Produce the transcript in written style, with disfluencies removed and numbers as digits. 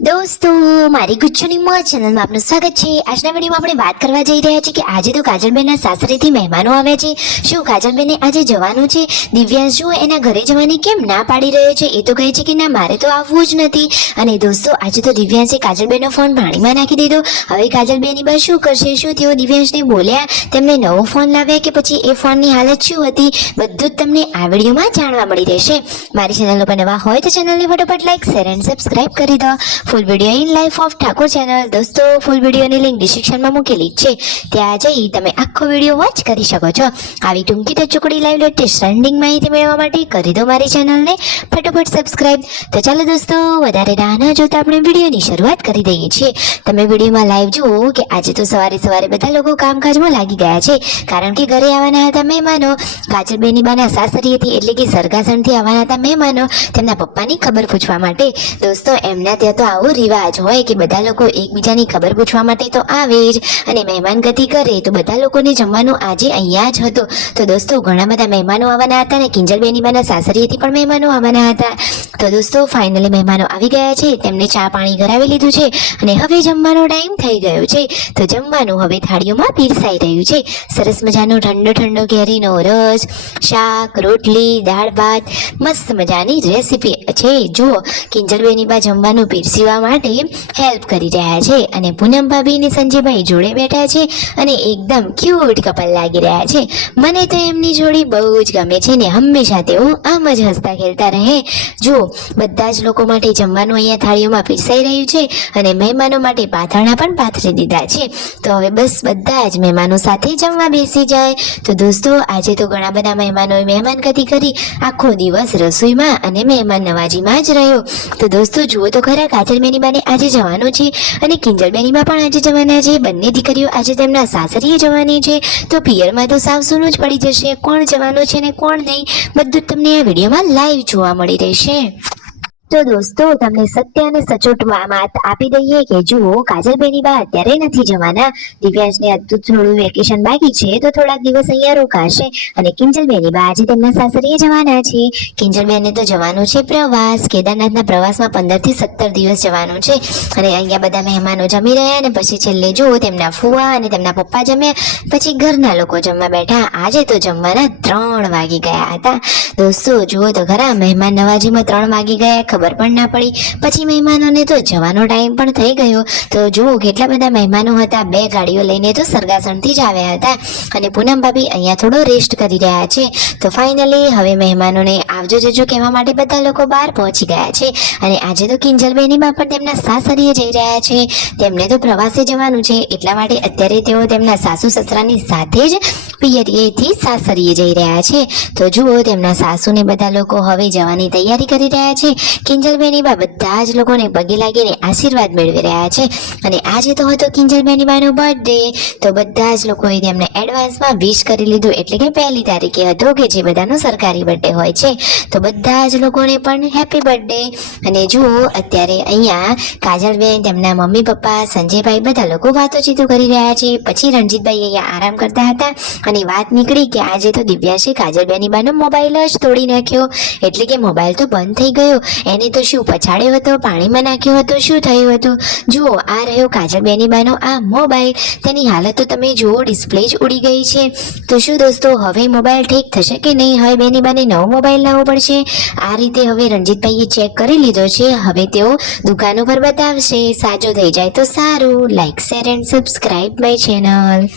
દોસ્તો, મારી ગુચ્છુની મોજ ચેનલમાં આપનું સ્વાગત છે। આજના વિડીયોમાં આપણે વાત કરવા જઈ રહ્યા છીએ કે આજે તો કાજલબેનના સાસરેથી મહેમાનો આવ્યા છે। શું કાજલબેને આજે જવાનું છે? દિવ્યાંશ જો એના ઘરે જવાની કેમ ના પાડી રહ્યો છે? એ તો કહે છે કે ના, મારે તો આવવું જ નથી। અને દોસ્તો, આજે તો દિવ્યાંશે કાજલબેનનો ફોન પાણીમાં નાખી દીધો। હવે કાજલબેનની બા શું કરશે? શું તેઓ દિવ્યાંશને બોલ્યા, તેમને નવો ફોન લાવ્યા કે પછી એ ફોનની હાલત શું હતી? બધું જ તમને આ વિડીયોમાં જાણવા મળી રહેશે। મારી ચેનલ પર નવા હોય તો ચેનલને ફટાફટ લાઈક, શેર એન્ડ સબસ્ક્રાઇબ કરી દો। Full video in life of Thakor channel દોસ્તો, ફૂલ વિડીયોની લિંક ડિસ્ક્રિપ્શનમાં મૂકેલી છે, ત્યાં જઈ તમે આખો વિડીયો વોચ કરી શકો છો। આવી ટૂંકી ટચુકડી લાઈવ લેટેસ્ટ ટ્રેન્ડિંગ માહિતી મેળવવા માટે કરી દો મારી ચેનલને ફટાફટ સબસ્ક્રાઇબ। તો ચાલો દોસ્તો, વધારે રાહ ન જોતા આપણે વિડીયોની શરૂઆત કરી દઈએ છીએ। તમે વિડીયોમાં લાઈવ જુઓ કે આજે તો સવારે સવારે બધા લોકો કામકાજમાં લાગી ગયા છે, કારણ કે ઘરે આવવાના હતા મહેમાનો। કાજલબેનની બાના સાસરીએથી એટલે કે સરગાસણથી આવવાના હતા મહેમાનો તેમના પપ્પાની ખબર પૂછવા માટે। દોસ્તો, એમના ત્યાં તો આવો રિવાજ હોય કે બધા લોકો એકબીજાની ખબર પૂછવા માટે તો આવે જ, અને મહેમાન ગતિ કરે તો બધા લોકોને જમવાનું આજે અહીંયા જ હતું। તો દોસ્તો, ઘણા બધા મહેમાનો આવવાના હતા અને કિંજલબેનની બાના સાસરીએથી પણ મહેમાનો આવવાના હતા। તો દોસ્તો, ફાઇનલી મહેમાનો આવી ગયા છે, તેમને ચા પાણી કરાવી લીધું છે અને હવે જમવાનો ટાઈમ થઈ ગયો છે। તો જમવાનું હવે થાળીઓમાં પીરસાઈ રહ્યું છે। સરસ મજાનો ઠંડો ઠંડો કેરીનો રસ, શાક, રોટલી, દાળ ભાત, મસ્ત મજાની રેસીપી છે। જુઓ, કિંજલબેનની બા જમવાનું પીરસવા માટે હેલ્પ કરી રહ્યા છે અને પૂનમ ભાભી અને સંજયભાઈ જોડે બેઠા છે અને એકદમ ક્યુટ કપલ લાગી રહ્યા છે। મને તો એમની જોડી બહુ જ ગમે છે ને હંમેશા તેઓ આમ જ હસતા ખેલતા રહે। જો, બધા જ લોકો માટે જમવાનું અહીંયા થાળીઓમાં પીરસાઈ રહ્યું છે અને મહેમાનો માટે પાથરણા પણ પાથરી દીધા છે। તો હવે બસ બધા જ મહેમાનો સાથે જમવા બેસી જાય। તો દોસ્તો, આજે તો ઘણા બધા મહેમાનોએ મહેમાનગતિ કરી, આખો દિવસ રસોઈમાં અને મહેમાન નવાજીમાં જ રહ્યો। તો દોસ્તો, જુઓ તો ખરા, કાજલબેનની બાને આજે જવાનું છે અને કિંજલબેનની બા પણ આજે જવાના છે। બંને દીકરીઓ આજે તેમના સાસરીએ જવાની છે। તો પિયરમાં તો સાવ સૂનું જ પડી જશે, કોણ જવાનું છે ને કોણ નહીં, બધું જ તમને આ વિડીયોમાં લાઈવ જોવા મળી રહેશે। તો દોસ્તો, તમને સત્ય અને સચોટ વાત આપી દઈએ કે જુઓ, કાજલબેનની બા અત્યારે નથી જવાના। દિવ્યાંશને હજુ થોડું વેકેશન બાકી છે, તો થોડાક દિવસ અહીંયા રોકાશે અને કિંજલબેનની બા આજે તેમના સાસરીએ જવાના છે। કિંજલબેનને તો જવાનું છે પ્રવાસ, કેદારનાથના પ્રવાસમાં 15 થી 17 દિવસ જવાનું છે અને અહીંયા બધા મહેમાનો જમી રહ્યા અને પછી છેલ્લે જુઓ, તેમના ફુવા અને તેમના પપ્પા જમ્યા, પછી ઘરના લોકો જમવા બેઠા। આજે તો જમવાના 3 વાગી ગયા હતા। દોસ્તો, જુઓ તો ખરા, મહેમાન નવાજીમાં 3 વાગી ગયા, ખબર પણ ના પડી। પછી મહેમાનોને તો જવાનો ટાઈમ પણ થઈ ગયો। તો જુઓ, કેટલા બધા મહેમાનો હતા, 2 ગાડીઓ લઈને તો સરગાસણથી જ આવ્યા હતા અને પૂનમ ભાભી અહીંયા થોડો રેસ્ટ કરી રહ્યા છે। તો ફાઇનલી હવે મહેમાનોને આવજો જજો કહેવા માટે બધા લોકો બહાર પહોંચી ગયા છે અને આજે તો કિંજલબેનની બા પણ તેમના સાસરીએ જઈ રહ્યા છે। તેમને તો પ્રવાસે જવાનું છે, એટલા માટે અત્યારે તેઓ તેમના સાસુ સસરાની સાથે જ પિયરીએથી સાસરીએ જઈ રહ્યા છે। તો જુઓ, તેમના સાસુને બધા લોકો હવે જવાની તૈયારી કરી રહ્યા છે। કિંજલબેનની બા બધા જ લોકોને પગે લાગીને આશીર્વાદ મેળવી રહ્યા છે અને આજે તો હતો કિંજલબેનની બાનો બર્થડે। તો બધા જ લોકોએ તેમને એડવાન્સમાં વિશ કરી લીધું, એટલે કે 1 તારીખે હતો કે જે બધાનો સરકારી બર્થડે હોય છે। તો બધા જ લોકોને પણ હેપી બર્થડે। અને જુઓ, અત્યારે અહીંયા કાજલબેન, તેમના મમ્મી પપ્પા, સંજયભાઈ બધા લોકો વાતોચીતો કરી રહ્યા છે। પછી રણજીતભાઈ અહીંયા આરામ કરતા હતા અને વાત નીકળી કે આજે તો દિવ્યાશે કાજલબેનની બાનો મોબાઈલ જ તોડી નાખ્યો, એટલે કે મોબાઈલ તો બંધ થઈ ગયો। એને તો શું પછાડ્યો હતો, પાણીમાં નાખ્યો હતો, શું થયું હતું? જુઓ, આ રહ્યો કાજલબેનની બાનો આ મોબાઈલ, તેની હાલત તો તમે જુઓ, ડિસ્પ્લે જ ઉડી ગઈ છે। તો શું દોસ્તો, હવે મોબાઈલ ઠીક થશે કે નહીં? હવે બેની બાને નવો મોબાઈલ લાવવો પડશે। આ રીતે હવે રણજીતભાઈએ ચેક કરી લીધો છે, હવે તેઓ દુકાન ઉપર બતાવશે। સાજો થઈ જાય તો સારું। Like, share and subscribe my channel.